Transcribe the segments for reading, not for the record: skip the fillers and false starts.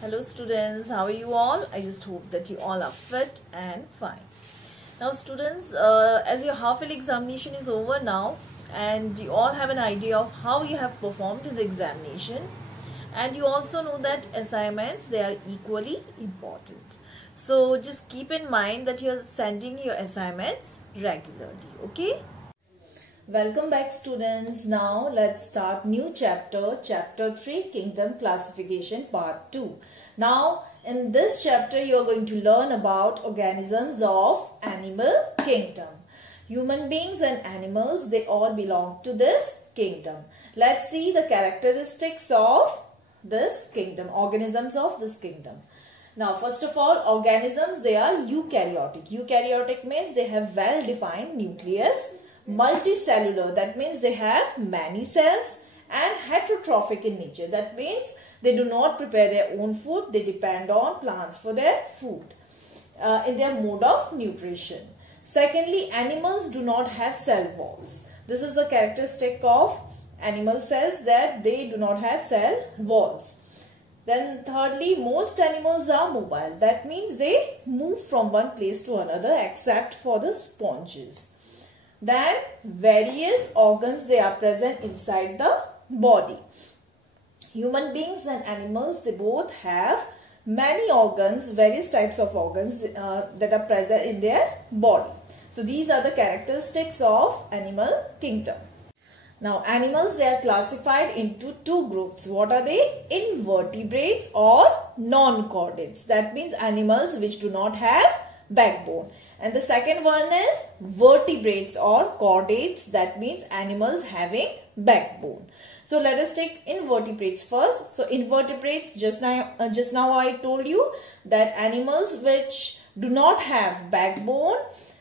Hello students, how are you all? I just hope that you all are fit and fine. Now students, as your half-yearly examination is over now and you all have an idea of how you have performed in the examination, and you also know that assignments, they are equally important. So just keep in mind that you are sending your assignments regularly, okay? Welcome back students. Now let's start new chapter 3, Kingdom Classification Part 2. Now in this chapter you are going to learn about organisms of animal kingdom. Human beings and animals, they all belong to this kingdom. Let's see the characteristics of this kingdom, organisms of this kingdom. Now first of all, organisms, they are eukaryotic. Eukaryotic means they have well-defined nucleus. Multicellular, that means they have many cells, and heterotrophic in nature, that means they do not prepare their own food, they depend on plants for their food in their mode of nutrition. Secondly, animals do not have cell walls. This is the characteristic of animal cells, that they do not have cell walls. Then thirdly, most animals are mobile, that means they move from one place to another except for the sponges. Then various organs, they are present inside the body. Human beings and animals, they both have many organs, various types of organs that are present in their body. So these are the characteristics of animal kingdom. Now animals, they are classified into two groups. What are they? Invertebrates or non-chordates. That means animals which do not have backbone. And the second one is vertebrates or chordates, that means animals having backbone. So let us take invertebrates first. So invertebrates, just now I told you that animals which do not have backbone,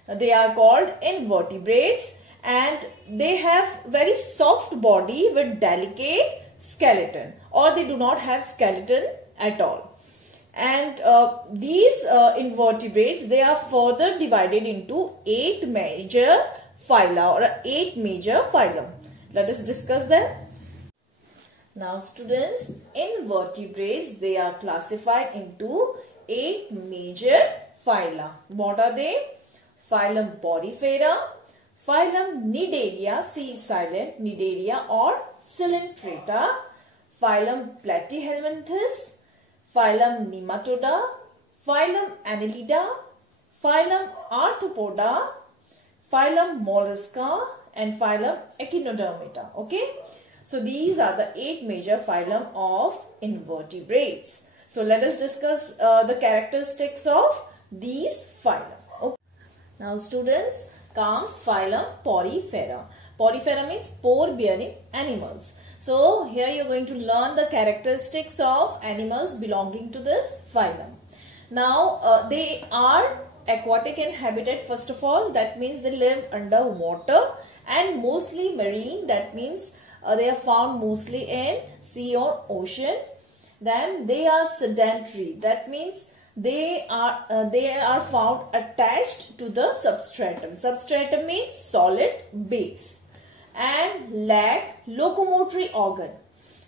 they are called invertebrates, and they have very soft body with delicate skeleton, or they do not have skeleton at all. And these invertebrates, they are further divided into 8 major phyla or 8 major phylum. Let us discuss them. Now students, invertebrates, they are classified into 8 major phyla. What are they? Phylum Porifera, phylum Cnidaria, C is silent, Cnidaria or Coelenterata, phylum Platyhelminthes, phylum Nematoda, phylum Annelida, phylum Arthropoda, phylum Mollusca, and phylum Echinodermata. Okay, so these are the 8 major phylum of invertebrates. So let us discuss the characteristics of these phylum. Okay. Now students, comes phylum Porifera. Porifera means pore-bearing animals. So here you are going to learn the characteristics of animals belonging to this phylum. Now they are aquatic inhabited first of all, that means they live under water, and mostly marine, that means they are found mostly in sea or ocean. Then they are sedentary, that means they are found attached to the substratum. Substratum means solid base. And lack locomotory organ.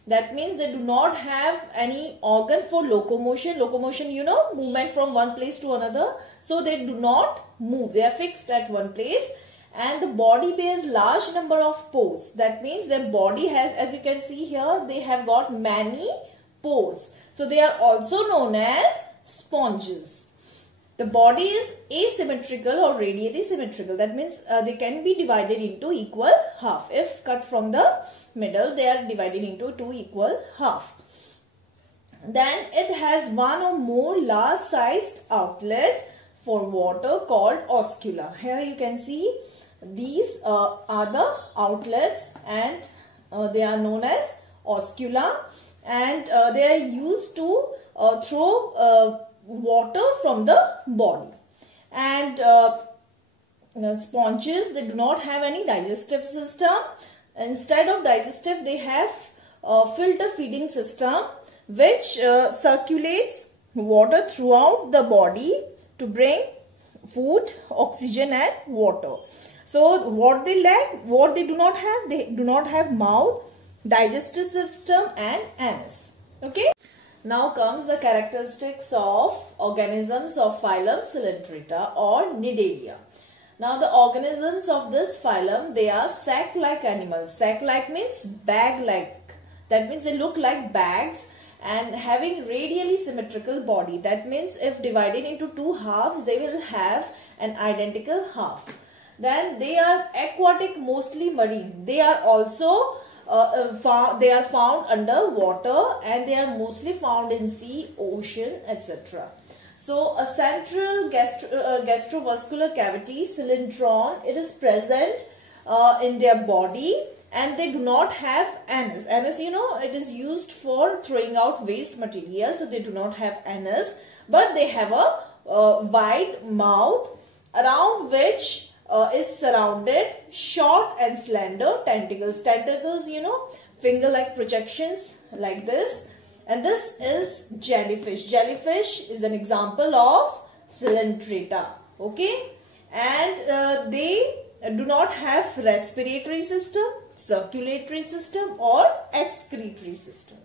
That means they do not have any organ for locomotion. Locomotion, you know, movement from one place to another. So they do not move. They are fixed at one place. And the body bears large number of pores. That means their body has, as you can see here, they have got many pores. So they are also known as sponges. The body is asymmetrical or radially symmetrical. That means they can be divided into equal half. If cut from the middle, they are divided into 2 equal half. Then it has one or more large sized outlet for water called oscula. Here you can see these are the outlets, and they are known as oscula, and they are used to throw water from the body. And sponges, they do not have any digestive system. Instead of digestive, they have a filter feeding system which circulates water throughout the body to bring food, oxygen and water. So what they lack, what they do not have, they do not have mouth, digestive system and anus. Okay. Now comes the characteristics of organisms of phylum Coelenterata or Nidalia. Now the organisms of this phylum, they are sac-like animals. Sac-like means bag-like. That means they look like bags and having radially symmetrical body. That means if divided into two halves, they will have an identical half. Then they are aquatic, mostly marine. They are also they are found under water and they are mostly found in sea, ocean, etc. So a central gastrovascular cavity, cylindron, it is present in their body, and they do not have anus. Anus, you know, it is used for throwing out waste material, so they do not have anus, but they have a wide mouth around which is surrounded short and slender tentacles. Tentacles, you know, finger-like projections like this. And this is jellyfish. Jellyfish is an example of Coelenterata. Okay. And they do not have respiratory system, circulatory system or excretory system.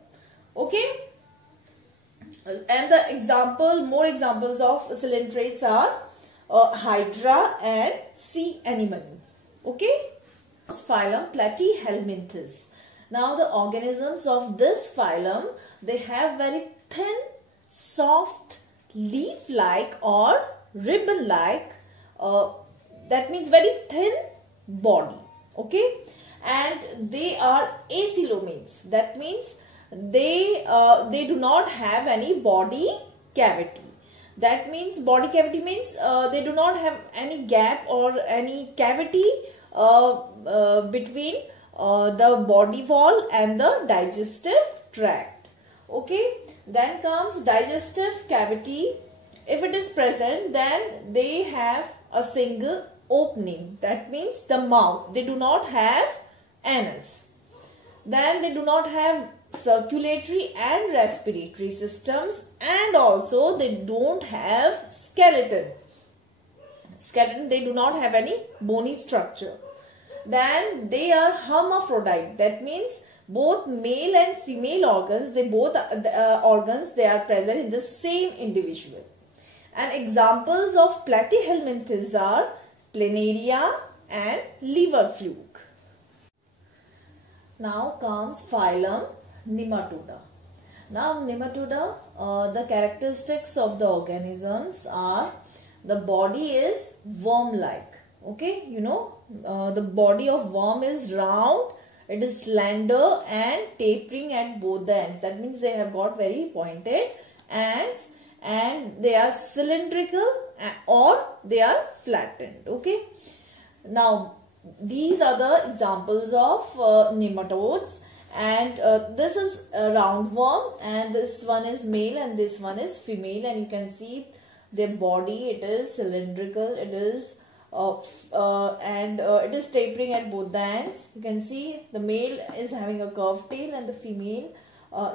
Okay. And the more examples of coelenterates are Hydra and sea anemone. Okay. Phylum Platyhelminthes. Now the organisms of this phylum, they have very thin, soft, leaf-like or ribbon-like, that means very thin body. Okay. And they are acoelomanes. That means they do not have any body cavity. That means body cavity means they do not have any gap or any cavity between the body wall and the digestive tract. Okay. Then comes digestive cavity. If it is present, then they have a single opening. That means the mouth. They do not have anus. Then they do not have circulatory and respiratory systems, and also they don't have skeleton. They do not have any bony structure. Then they are hermaphrodite. That means both male and female organs, they are present in the same individual. And examples of platyhelminthes are planaria and liverfluke. Now comes phylum Nematoda. Now Nematoda, the characteristics of the organisms are the body is worm-like. Okay, you know, the body of worm is round, it is slender and tapering at both the ends. That means they have got very pointed ends and they are cylindrical or they are flattened. Okay. Now these are the examples of nematodes, and this is a roundworm and this one is male and this one is female, and you can see their body, it is cylindrical, it is it is tapering at both the ends. You can see the male is having a curved tail and the female,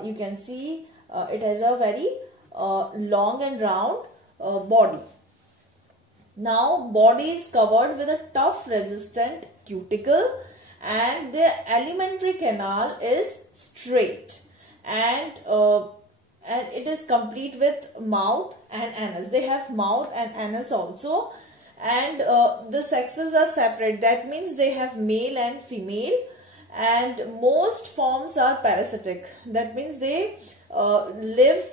you can see it has a very long and round body. Now body is covered with a tough resistant cuticle and the alimentary canal is straight, and it is complete with mouth and anus. They have mouth and anus also, and the sexes are separate. That means they have male and female, and most forms are parasitic. That means they live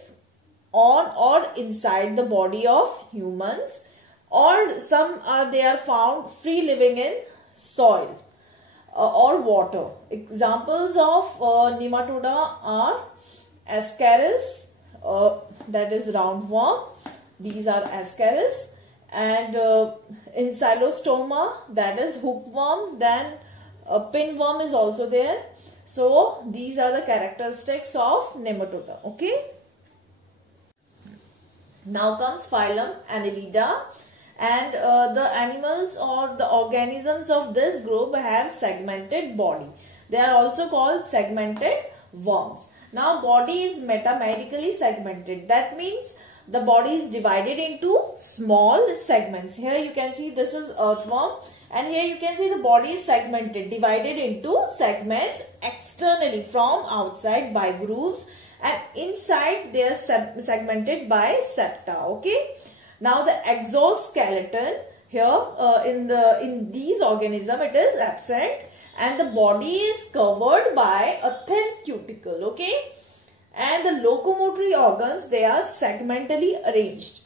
on or inside the body of humans, or some they are found free living in soil or water. Examples of nematoda are Ascaris, that is roundworm. These are Ascaris, and Ancylostoma, that is hookworm. Then pinworm is also there. So these are the characteristics of nematoda. Okay. Now comes phylum Annelida, and the animals or the organisms of this group have segmented body. They are also called segmented worms. Now body is metamerically segmented. That means the body is divided into small segments. Here you can see this is earthworm, and here you can see the body is segmented, divided into segments externally from outside by grooves, and inside they are segmented by septa. Okay. Now the exoskeleton here in these organisms it is absent, and the body is covered by a thin cuticle. Okay. And the locomotory organs, they are segmentally arranged.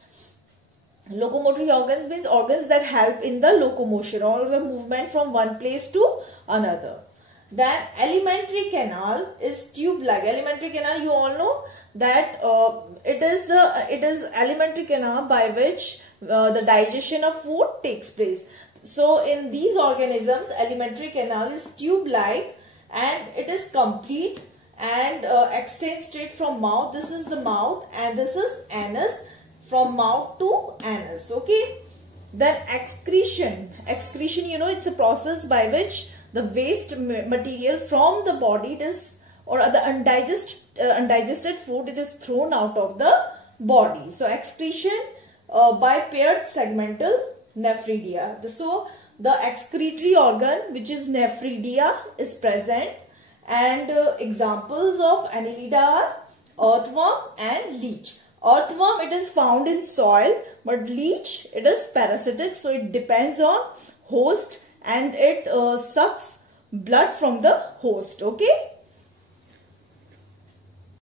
Locomotory organs means organs that help in the locomotion or the movement from one place to another. Then alimentary canal is tube-like. Alimentary canal, you all know that it is alimentary canal by which the digestion of food takes place. So in these organisms, alimentary canal is tube-like and it is complete and extends straight from mouth. This is the mouth and this is anus, from mouth to anus. Okay. Then excretion, you know, it's a process by which the waste material from the body, it is, or the undigested food, it is thrown out of the body. So excretion by paired segmental nephridia. So the excretory organ, which is nephridia, is present, and examples of annelida are earthworm and leech. Earthworm, it is found in soil, but leech, it is parasitic, so it depends on host and it sucks blood from the host. Okay.